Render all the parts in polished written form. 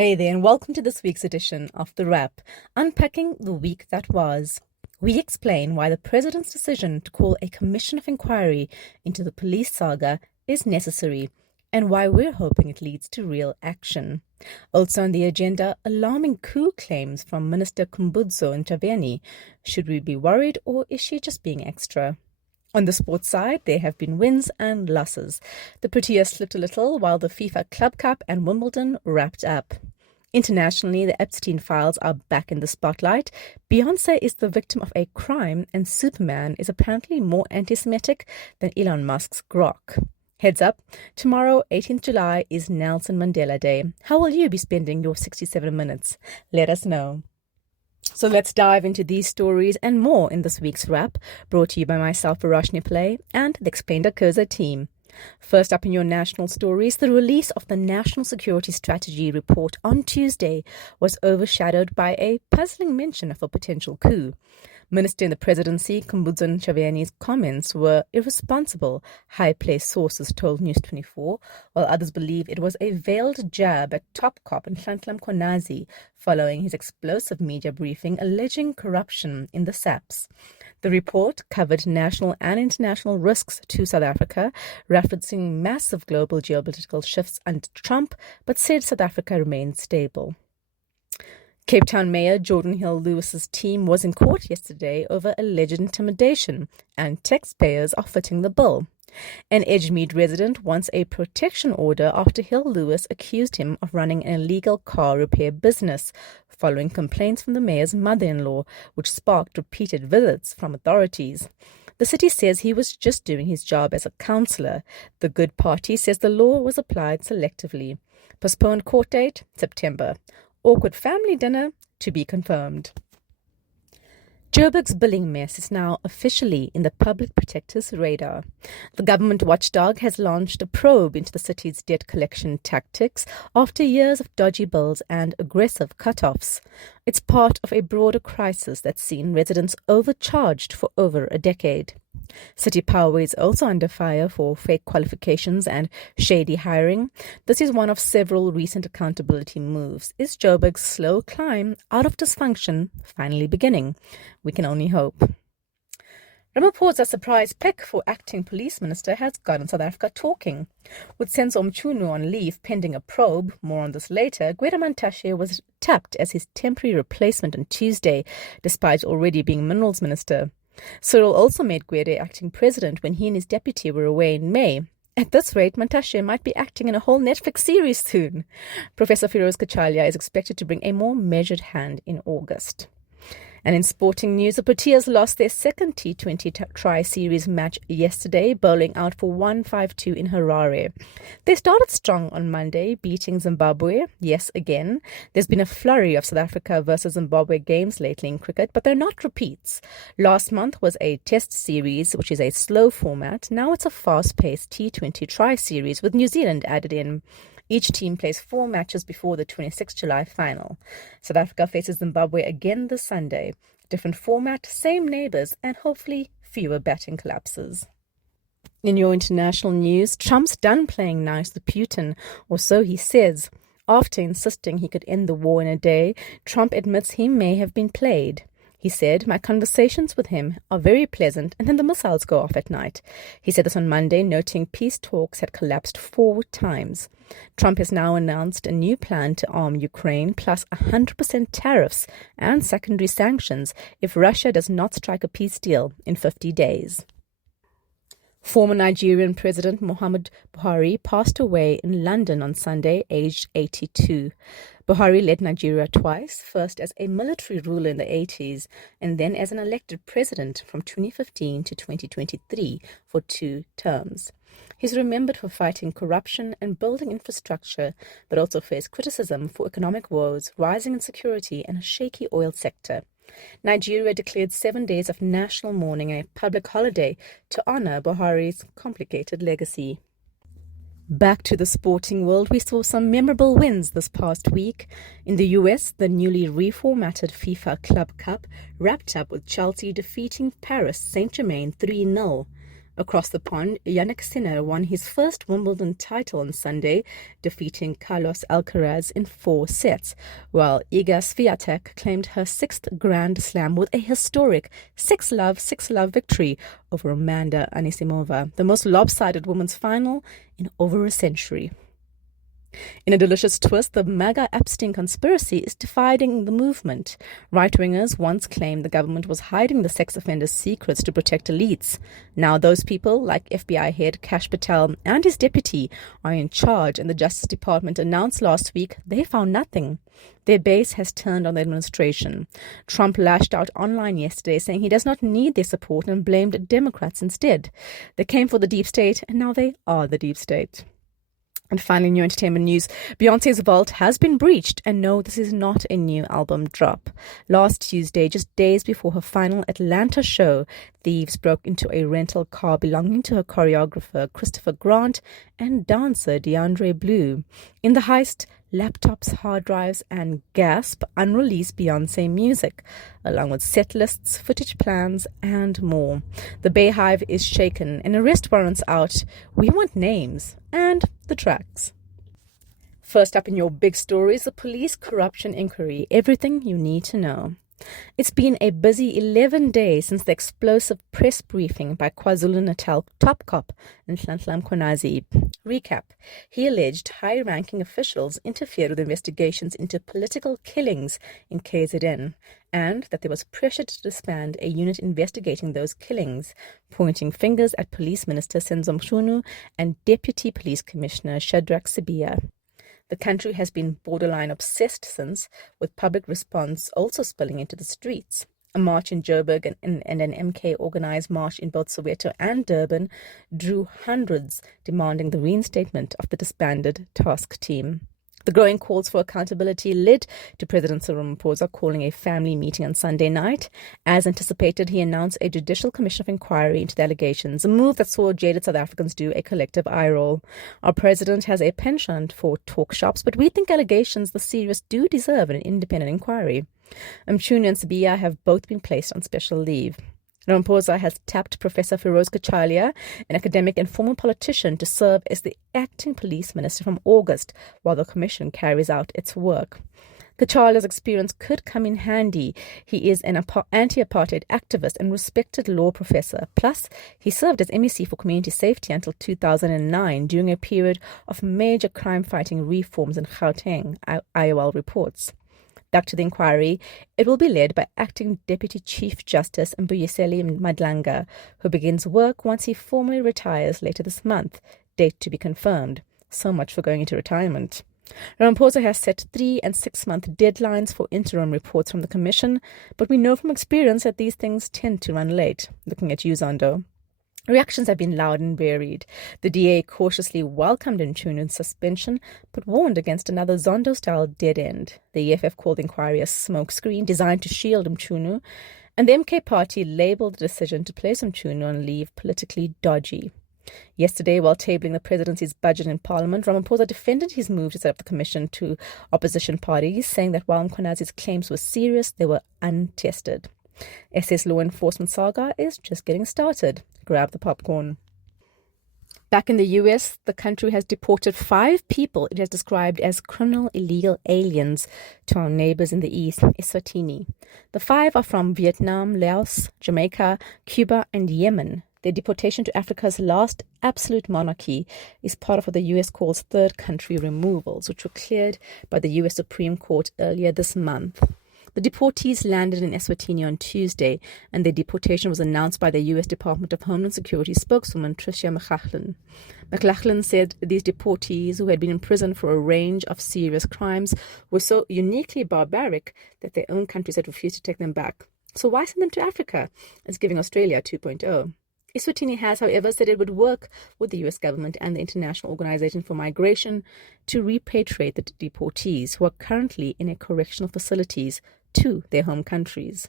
Hey there, and welcome to this week's edition of The Wrap, unpacking the week that was. We explain why the president's decision to call a commission of inquiry into the police saga is necessary and why we're hoping it leads to real action. Also on the agenda, alarming coup claims from Minister Khumbudzo Ntshavheni. Should we be worried, or is she just being extra? On the sports side, there have been wins and losses. The Proteas slipped a little, while the Fifa Club Cup and Wimbledon wrapped up. Internationally, the Epstein Files are back in the spotlight. Beyoncé is the victim of a crime, and Superman is apparently more antisemitic than Elon Musk's Grok. Heads up, tomorrow, 18th July, is Nelson Mandela Day. How will you be spending your 67 minutes? Let us know. So let's dive into these stories and more in this week's wrap, brought to you by myself, Verashni Pillay, and the Explained Akosa team. First up in your national stories, the release of the National Security Strategy report on Tuesday was overshadowed by a puzzling mention of a potential coup. Minister in the presidency, Khumbudzo Ntshavheni's comments were irresponsible, high-placed sources told News 24, while others believe it was a veiled jab at top cop Nhlanhla Mkhwanazi following his explosive media briefing alleging corruption in the SAPS. The report covered national and international risks to South Africa, referencing massive global geopolitical shifts under Trump, but said South Africa remained stable. Cape Town Mayor Jordan Hill-Lewis's team was in court yesterday over alleged intimidation, and taxpayers are footing the bill. An Edgemead resident wants a protection order after Hill-Lewis accused him of running an illegal car repair business, following complaints from the mayor's mother-in-law, which sparked repeated visits from authorities. The city says he was just doing his job as a councillor. The Good Party says the law was applied selectively. Postponed court date, September. Awkward family dinner to be confirmed. Joburg's billing mess is now officially in the public protector's radar. The government watchdog has launched a probe into the city's debt collection tactics after years of dodgy bills and aggressive cut-offs. It's part of a broader crisis that's seen residents overcharged for over a decade. City Power is also under fire for fake qualifications and shady hiring. This is one of several recent accountability moves. Is Joburg's slow climb out of dysfunction finally beginning? We can only hope. Ramaphosa's surprise pick for acting police minister has gotten South Africa talking. With Senzo Mchunu on leave pending a probe, more on this later, Gwede Mantashe was tapped as his temporary replacement on Tuesday, despite already being minerals minister. Cyril also made Gwede acting president when he and his deputy were away in May. At this rate, Mantashe might be acting in a whole Netflix series soon. Professor Firoz Kachalia is expected to bring a more measured hand in August. And in sporting news, the Proteas lost their second T20 Tri-Series match yesterday, bowling out for 1-5-2 in Harare. They started strong on Monday, beating Zimbabwe. Yes, again. There's been a flurry of South Africa versus Zimbabwe games lately in cricket, but they're not repeats. Last month was a Test Series, which is a slow format. Now it's a fast-paced T20 Tri-Series with New Zealand added in. Each team plays 4 matches before the 26th July final. South Africa faces Zimbabwe again this Sunday. Different format, same neighbours, and hopefully fewer batting collapses. In your international news, Trump's done playing nice with Putin, or so he says. After insisting he could end the war in a day, Trump admits he may have been played. He said, "My conversations with him are very pleasant, and then the missiles go off at night." He said this on Monday, noting peace talks had collapsed 4 times. Trump has now announced a new plan to arm Ukraine, plus 100% tariffs and secondary sanctions if Russia does not strike a peace deal in 50 days. Former Nigerian President Muhammadu Buhari passed away in London on Sunday, aged 82. Buhari led Nigeria twice, first as a military ruler in the 80s and then as an elected president from 2015 to 2023 for 2 terms. He's remembered for fighting corruption and building infrastructure, but also faced criticism for economic woes, rising insecurity, and a shaky oil sector. Nigeria declared 7 days of national mourning and a public holiday to honor Buhari's complicated legacy. Back to the sporting world, we saw some memorable wins this past week. In the US, the newly reformatted FIFA Club Cup wrapped up with Chelsea defeating Paris Saint-Germain 3-0. Across the pond, Jannik Sinner won his first Wimbledon title on Sunday, defeating Carlos Alcaraz in 4 sets, while Iga Swiatek claimed her 6th Grand Slam with a historic 6-love victory over Amanda Anisimova, the most lopsided women's final in over a century. In a delicious twist, the MAGA Epstein conspiracy is dividing the movement. Right-wingers once claimed the government was hiding the sex offenders' secrets to protect elites. Now those people, like FBI head Kash Patel and his deputy, are in charge, and the Justice Department announced last week they found nothing. Their base has turned on the administration. Trump lashed out online yesterday, saying he does not need their support and blamed Democrats instead. They came for the deep state, and now they are the deep state. And finally, new entertainment news. Beyoncé's vault has been breached, and no, this is not a new album drop. Last Tuesday, just days before her final Atlanta show, thieves broke into a rental car belonging to her choreographer Christopher Grant and dancer DeAndre Blue. In the heist, laptops, hard drives, and gasp, unreleased Beyoncé music, along with set lists, footage plans, and more. The Bayhive is shaken, and arrest warrants out. We want names and the tracks. First up in your big stories, the police corruption inquiry. Everything you need to know. It's been a busy 11 days since the explosive press briefing by KwaZulu-Natal top cop Nhlanhla Mkhwanazi. Recap. He alleged high-ranking officials interfered with investigations into political killings in KZN, and that there was pressure to disband a unit investigating those killings, pointing fingers at Police Minister Senzo Mchunu and Deputy Police Commissioner Shadrack Sibiya. The country has been borderline obsessed since, with public response also spilling into the streets. A march in Joburg and an MK-organized march in both Soweto and Durban drew hundreds, demanding the reinstatement of the disbanded task team. The growing calls for accountability led to President Ramaphosa calling a family meeting on Sunday night. As anticipated, he announced a judicial commission of inquiry into the allegations, a move that saw jaded South Africans do a collective eye roll. Our president has a penchant for talk shops, but we think allegations this serious do deserve an independent inquiry. Mchunu and Sibiya have both been placed on special leave. Ramaphosa has tapped Professor Feroz Kachalia, an academic and former politician, to serve as the acting police minister from August while the commission carries out its work. Kachalia's experience could come in handy. He is an anti-apartheid activist and respected law professor. Plus, he served as MEC for Community Safety until 2009 during a period of major crime-fighting reforms in Gauteng, IOL reports. Back to the inquiry, it will be led by Acting Deputy Chief Justice Mbuyiseli Madlanga, who begins work once he formally retires later this month, date to be confirmed. So much for going into retirement. Ramaphosa has set 3- and 6-month deadlines for interim reports from the Commission, but we know from experience that these things tend to run late. Looking at you, Zondo. Reactions have been loud and varied. The DA cautiously welcomed Mchunu's suspension, but warned against another Zondo-style dead end. The EFF called the inquiry a smokescreen designed to shield Mchunu, and the MK party labelled the decision to place Mchunu on leave politically dodgy. Yesterday, while tabling the presidency's budget in Parliament, Ramaphosa defended his move to set up the commission to opposition parties, saying that while Mkhwanazi's claims were serious, they were untested. SS law enforcement saga is just getting started. Grab the popcorn. Back in the US, the country has deported 5 people it has described as criminal illegal aliens to our neighbors in the east, Eswatini. The 5 are from Vietnam, Laos, Jamaica, Cuba, and Yemen. Their deportation to Africa's last absolute monarchy is part of what the US calls third country removals, which were cleared by the US Supreme Court earlier this month. The deportees landed in Eswatini on Tuesday, and their deportation was announced by the U.S. Department of Homeland Security spokeswoman Tricia McLachlan. McLachlan said these deportees, who had been in prison for a range of serious crimes, were so uniquely barbaric that their own countries had refused to take them back. So why send them to Africa? It's giving Australia 2.0. Eswatini has, however, said it would work with the U.S. government and the International Organization for Migration to repatriate the deportees who are currently in correctional facilities to their home countries.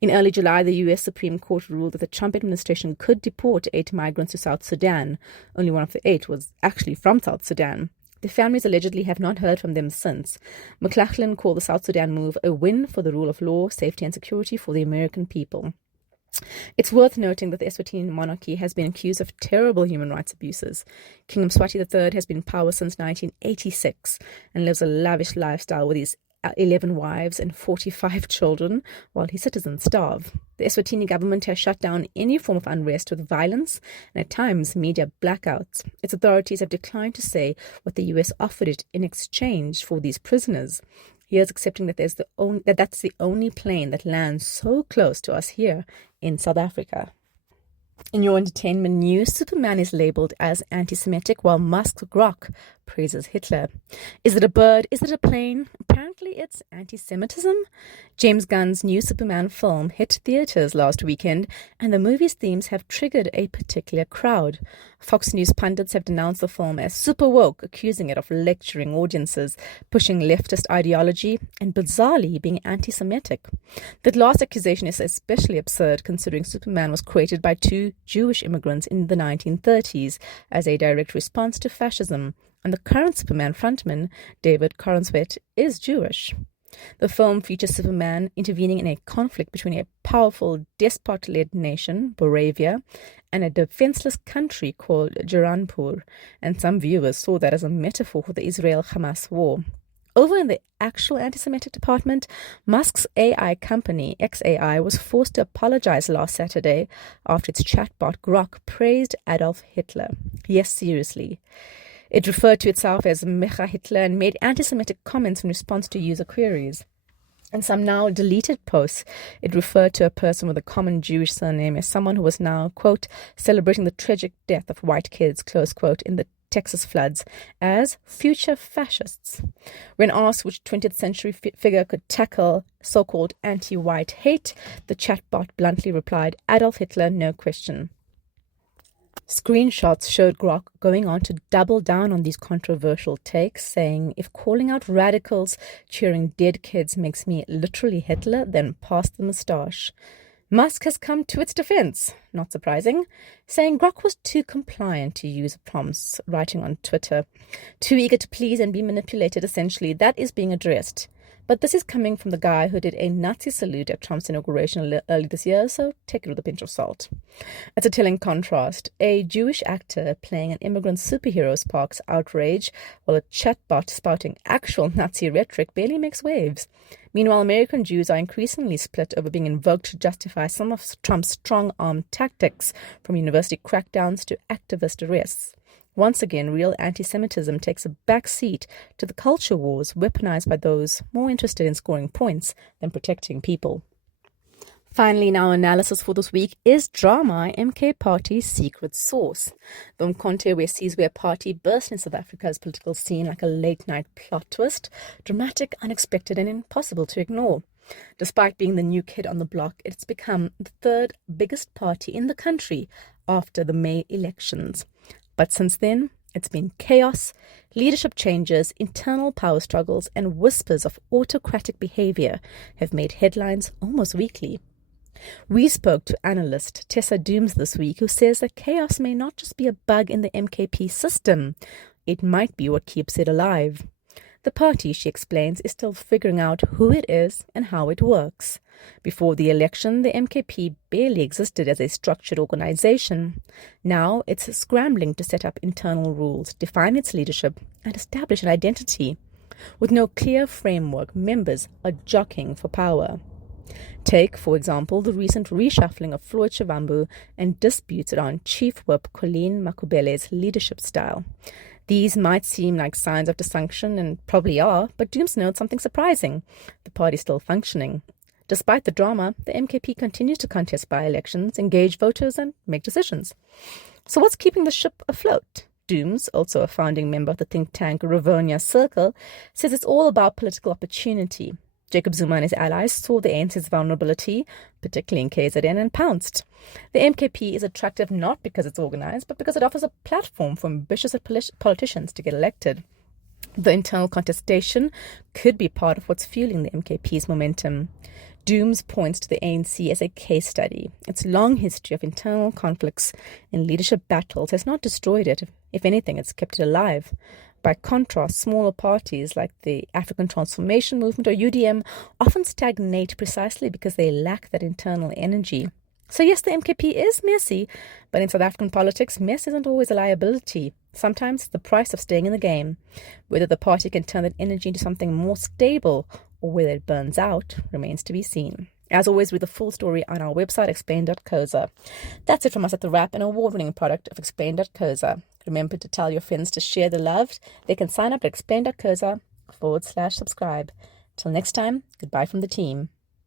In early July, the U.S. Supreme Court ruled that the Trump administration could deport 8 migrants to South Sudan. Only one of the 8 was actually from South Sudan. The families allegedly have not heard from them since. McLachlan called the South Sudan move a win for the rule of law, safety and security for the American people. It's worth noting that the Eswatini monarchy has been accused of terrible human rights abuses. King Mswati III has been in power since 1986 and lives a lavish lifestyle with his 11 wives and 45 children, while his citizens starve. The Eswatini government has shut down any form of unrest with violence and at times media blackouts. Its authorities have declined to say what the US offered it in exchange for these prisoners. Here's accepting that that's the only plane that lands so close to us here in South Africa. In your entertainment news, Superman is labelled as anti-Semitic while Musk's Grok praises Hitler. Is it a bird? Is it a plane? Apparently it's anti-Semitism. James Gunn's new Superman film hit theatres last weekend, and the movie's themes have triggered a particular crowd. Fox News pundits have denounced the film as super woke, accusing it of lecturing audiences, pushing leftist ideology, and bizarrely being anti-Semitic. The last accusation is especially absurd considering Superman was created by two Jewish immigrants in the 1930s as a direct response to fascism, and the current Superman frontman, David Corenswet, is Jewish. The film features Superman intervening in a conflict between a powerful despot-led nation, Boravia, and a defenseless country called Jaranpur, and some viewers saw that as a metaphor for the Israel-Hamas war. Over in the actual anti-Semitic department, Musk's AI company, XAI, was forced to apologize last Saturday after its chatbot Grok praised Adolf Hitler. Yes, seriously. It referred to itself as Mecha Hitler and made anti-Semitic comments in response to user queries. In some now deleted posts, it referred to a person with a common Jewish surname as someone who was now, quote, celebrating the tragic death of white kids, close quote, in the Texas floods as future fascists. When asked which 20th century figure could tackle so-called anti-white hate, the chatbot bluntly replied, Adolf Hitler, no question. Screenshots showed Grok going on to double down on these controversial takes, saying, if calling out radicals cheering dead kids makes me literally Hitler, then pass the moustache. Musk has come to its defense, not surprising, saying Grok was too compliant to use prompts, writing on Twitter. Too eager to please and be manipulated, essentially. That is being addressed. But this is coming from the guy who did a Nazi salute at Trump's inauguration early this year, so take it with a pinch of salt. It's a telling contrast. A Jewish actor playing an immigrant superhero sparks outrage, while a chatbot spouting actual Nazi rhetoric barely makes waves. Meanwhile, American Jews are increasingly split over being invoked to justify some of Trump's strong-arm tactics, from university crackdowns to activist arrests. Once again, real anti-Semitism takes a back seat to the culture wars weaponized by those more interested in scoring points than protecting people. Finally, in our analysis for this week, is drama MK Party's secret sauce? The Umkhonto we sees where party burst in South Africa's political scene like a late-night plot twist, dramatic, unexpected, and impossible to ignore. Despite being the new kid on the block, it's become the third biggest party in the country after the May elections. But since then, it's been chaos, leadership changes, internal power struggles, and whispers of autocratic behavior have made headlines almost weekly. We spoke to analyst Tessa Dooms this week, who says that chaos may not just be a bug in the MKP system, it might be what keeps it alive. The party, she explains, is still figuring out who it is and how it works. Before the election, the MKP barely existed as a structured organization. Now it's scrambling to set up internal rules, define its leadership, and establish an identity. With no clear framework, members are jockeying for power. Take, for example, the recent reshuffling of Floyd Shivambu and disputes around Chief Whip Colleen Makubele's leadership style. These might seem like signs of dysfunction, and probably are, but Dooms notes something surprising. The party is still functioning. Despite the drama, the MKP continues to contest by-elections, engage voters, and make decisions. So what's keeping the ship afloat? Dooms, also a founding member of the think tank Rivonia Circle, says it's all about political opportunity. Jacob Zuma and his allies saw the ANC's vulnerability, particularly in KZN, and pounced. The MKP is attractive not because it's organized, but because it offers a platform for ambitious politicians to get elected. The internal contestation could be part of what's fueling the MKP's momentum. Dooms points to the ANC as a case study. Its long history of internal conflicts and leadership battles has not destroyed it. If anything, it's kept it alive. By contrast, smaller parties like the African Transformation Movement or UDM often stagnate precisely because they lack that internal energy. So yes, the MKP is messy, but in South African politics, mess isn't always a liability. Sometimes it's the price of staying in the game. Whether the party can turn that energy into something more stable or whether it burns out remains to be seen. As always, read the full story on our website, explain.coza. That's it from us at The Wrap, an award-winning product of explain.coza. Remember to tell your friends to share the love. They can sign up at explain.coza/subscribe. Till next time, goodbye from the team.